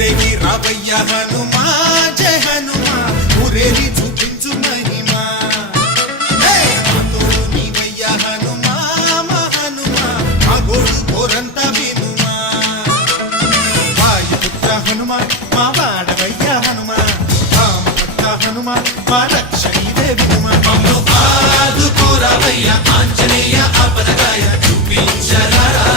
ఊరేగి రావయ్య హనుమా జయ హనుమా ఊరేగి చూపించు మహిమా తోడు నీవయ్య హనుమా మా హనుమా మా గోడు కోరంత వినుమా వాయుపుత్ర హనుమా మా వాడవయ్య హనుమా రామభక్త హనుమా మా రక్షణీవే వినుమా మమ్ము ఆదుకోరావయ్య ఆంజనేయ ఆపదగాయ చూపించరారా